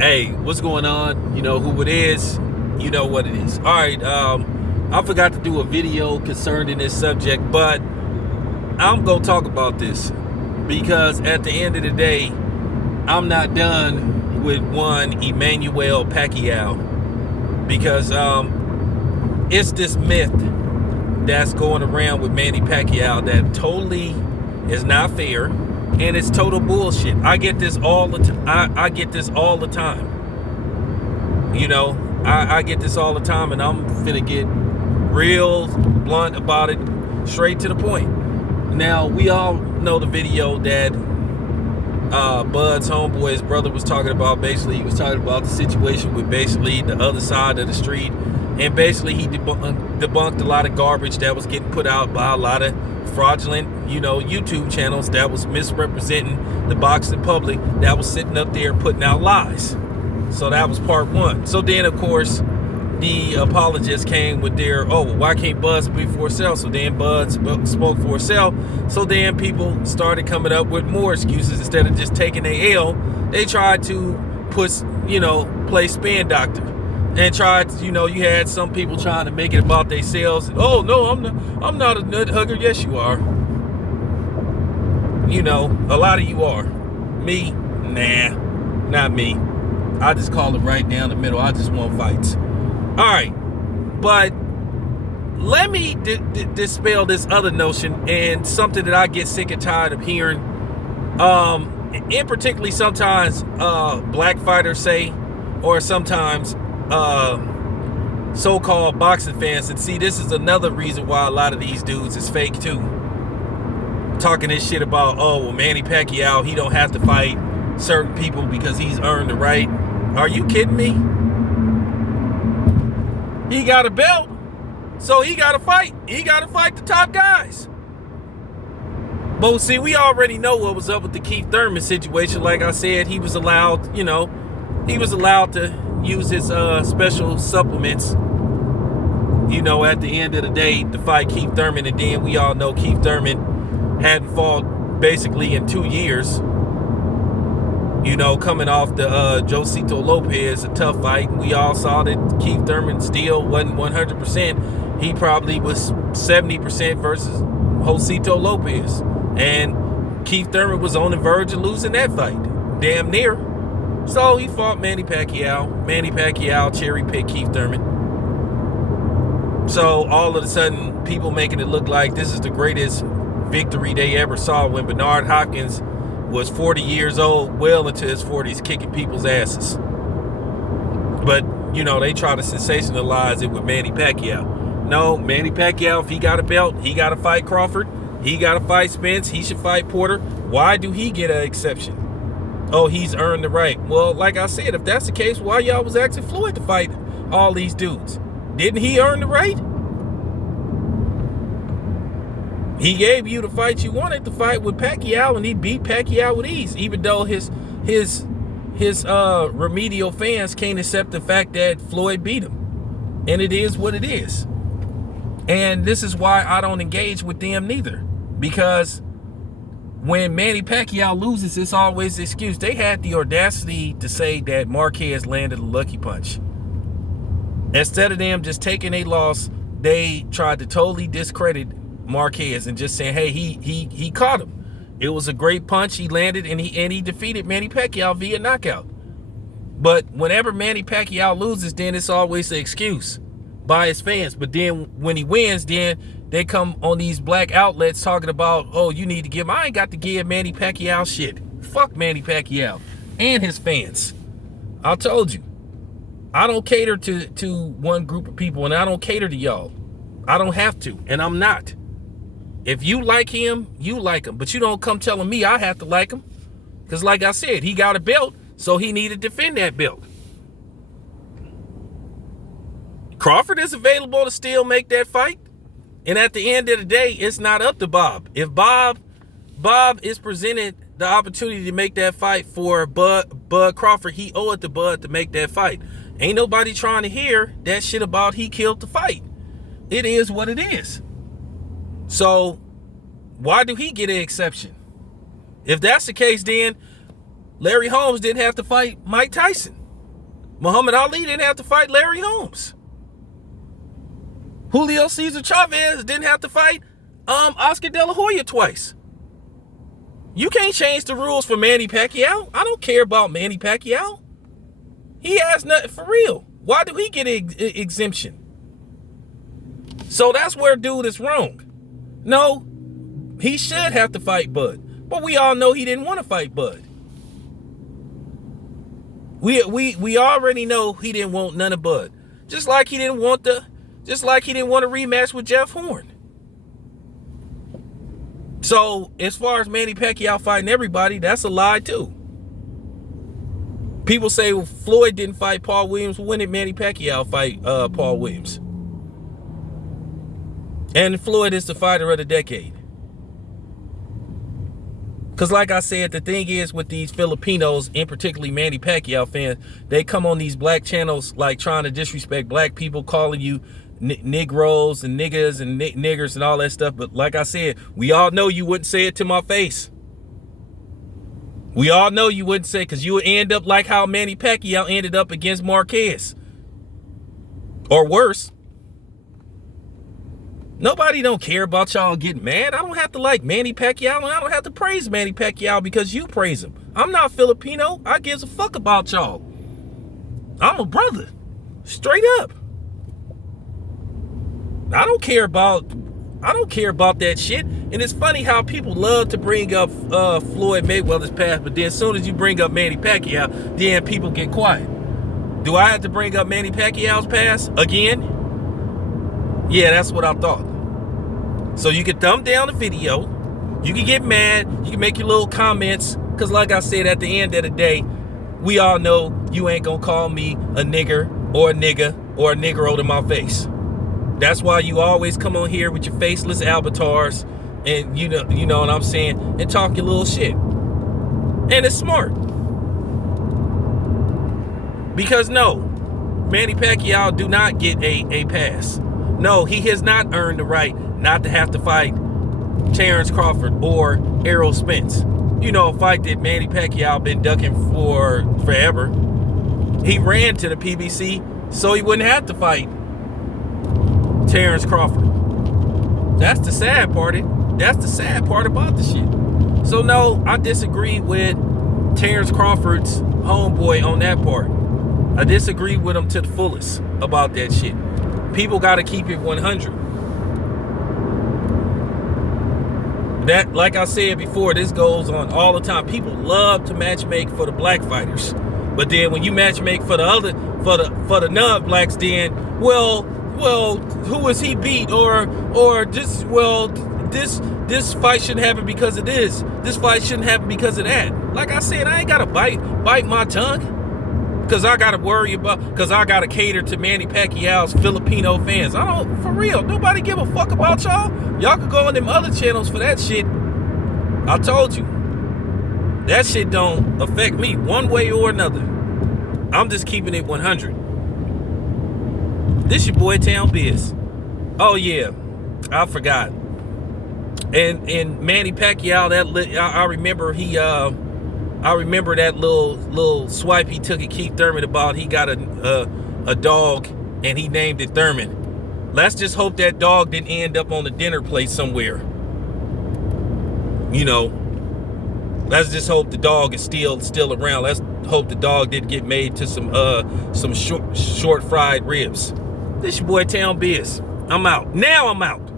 Hey, what's going on? You know who it is. You know what it is. All right. I forgot to do a video concerning this subject, but I'm gonna talk about this because at the end of the day, I'm not done with one Emmanuel Pacquiao because it's this myth that's going around with Manny Pacquiao that totally is not fair, and it's total bullshit. I get this all the time. I get this all the time. You know, I get this all the time, and I'm finna get real blunt about it, straight to the point. Now, we all know the video that Bud's homeboy's brother was talking about. Basically, he was talking about the situation with basically the other side of the street, and basically he debunked a lot of garbage that was getting put out by a lot of fraudulent, YouTube channels that was misrepresenting the boxing public, that was sitting up there putting out lies. So that was part one. So then, of course, the apologists came with their, why can't Bud speak for itself? So then Bud spoke for itself. So then people started coming up with more excuses. Instead of just taking a L, they tried to play spin doctor. And tried, you had some people trying to make it about themselves. Oh no, I'm not a nut hugger. Yes, you are. A lot of you are. Me, nah, not me. I just call it right down the middle. I just want fights. All right, but let me dispel this other notion and something that I get sick and tired of hearing. In particularly, sometimes black fighters say, or sometimes so-called boxing fans. And see, this is another reason why a lot of these dudes is fake too. Talking this shit about, Manny Pacquiao, he don't have to fight certain people because he's earned the right. Are you kidding me? He got a belt, so he got to fight. He got to fight the top guys. But see, we already know what was up with the Keith Thurman situation. Like I said, he was allowed, to use his special supplements, at the end of the day to fight Keith Thurman. And then we all know Keith Thurman hadn't fought basically in 2 years. Coming off the Josito Lopez, a tough fight. We all saw that Keith Thurman still wasn't 100%. He probably was 70% versus Josito Lopez. And Keith Thurman was on the verge of losing that fight. Damn near. So he fought Manny Pacquiao. Manny Pacquiao cherry-picked Keith Thurman. So all of a sudden, people making it look like this is the greatest victory they ever saw when Bernard Hopkins was 40 years old, well into his 40s, kicking people's asses. But, they try to sensationalize it with Manny Pacquiao. No, Manny Pacquiao, if he got a belt, he got to fight Crawford. He got to fight Spence. He should fight Porter. Why do he get an exception? Oh, he's earned the right. Well, like I said, if that's the case, why y'all was asking Floyd to fight all these dudes? Didn't he earn the right? He gave you the fight you wanted to fight with Pacquiao, and he beat Pacquiao with ease, even though his remedial fans can't accept the fact that Floyd beat him. And it is what it is. And this is why I don't engage with them neither. Because when Manny Pacquiao loses, it's always the excuse. They had the audacity to say that Marquez landed a lucky punch. Instead of them just taking a loss, they tried to totally discredit Marquez and just saying, hey, he caught him. It was a great punch he landed, and he defeated Manny Pacquiao via knockout. But whenever Manny Pacquiao loses, then it's always the excuse by his fans. But then when he wins, then they come on these black outlets talking about, you need to give him. I ain't got to give Manny Pacquiao shit. Fuck Manny Pacquiao and his fans. I told you, I don't cater to one group of people, and I don't cater to y'all. I don't have to, and I'm not. If you like him, you like him. But you don't come telling me I have to like him. Because like I said, he got a belt, so he needed to defend that belt. Crawford is available to still make that fight. And at the end of the day, it's not up to Bob. If Bob is presented the opportunity to make that fight for Bud Crawford, he owe it to Bud to make that fight. Ain't nobody trying to hear that shit about he killed the fight. It is what it is. So why do he get an exception? If that's the case, then Larry Holmes didn't have to fight Mike Tyson. Muhammad Ali didn't have to fight Larry Holmes. Julio Cesar Chavez didn't have to fight Oscar De La Hoya twice. You can't change the rules for Manny Pacquiao. I don't care about Manny Pacquiao. He has nothing for real. Why do he get an exemption? So that's where dude is wrong. No, he should have to fight Bud. But we all know he didn't want to fight Bud. We already know he didn't want none of Bud. Just like he didn't want a rematch with Jeff Horn. So as far as Manny Pacquiao fighting everybody, that's a lie too. People say, well, Floyd didn't fight Paul Williams. When did Manny Pacquiao fight Paul Williams? And Floyd is the fighter of the decade. Because like I said, the thing is with these Filipinos, and particularly Manny Pacquiao fans, they come on these black channels like trying to disrespect black people, calling you Negroes and niggas and niggers and all that stuff. But like I said, we all know you wouldn't say it to my face. We all know you wouldn't say, because you would end up like how Manny Pacquiao ended up against Marquez. Or worse. Nobody don't care about y'all getting mad. I don't have to like Manny Pacquiao, and I don't have to praise Manny Pacquiao because you praise him. I'm not Filipino. I gives a fuck about y'all. I'm a brother. Straight up. I don't care about that shit. And it's funny how people love to bring up Floyd Mayweather's past, but then as soon as you bring up Manny Pacquiao, then people get quiet. Do I have to bring up Manny Pacquiao's past again? Yeah, that's what I thought. So you can thumb down the video, you can get mad, you can make your little comments, because like I said, at the end of the day, we all know you ain't gonna call me a nigger or a nigga or a Negro to my face. That's why you always come on here with your faceless avatars and you know what I'm saying, and talk your little shit. And it's smart. Because no, Manny Pacquiao do not get a pass. No, he has not earned the right not to have to fight Terrence Crawford or Errol Spence. You know, a fight that Manny Pacquiao been ducking for forever. He ran to the PBC so he wouldn't have to fight Terrence Crawford. That's the sad part. That's the sad part about the shit. So no, I disagree with Terrence Crawford's homeboy on that part. I disagree with him to the fullest about that shit. People got to keep it 100. That, like I said before, this goes on all the time. People love to matchmake for the black fighters, but then when you matchmake for the other, for the non-blacks, then well, who is he beat, or just this fight shouldn't happen because of this. This fight shouldn't happen because of that. Like I said, I ain't gotta bite my tongue. Because I got to worry about, because I got to cater to Manny Pacquiao's Filipino fans. I don't, for real, nobody give a fuck about y'all. Y'all can go on them other channels for that shit. I told you. That shit don't affect me one way or another. I'm just keeping it 100. This your boy Town Biz. Oh yeah, I forgot. And Manny Pacquiao, I remember he, I remember that little swipe he took at Keith Thurman about he got a dog and he named it Thurman. Let's just hope that dog didn't end up on the dinner plate somewhere. You know, let's just hope the dog is still around. Let's hope the dog didn't get made to some short fried ribs. This your boy Town Biz. I'm out. Now I'm out.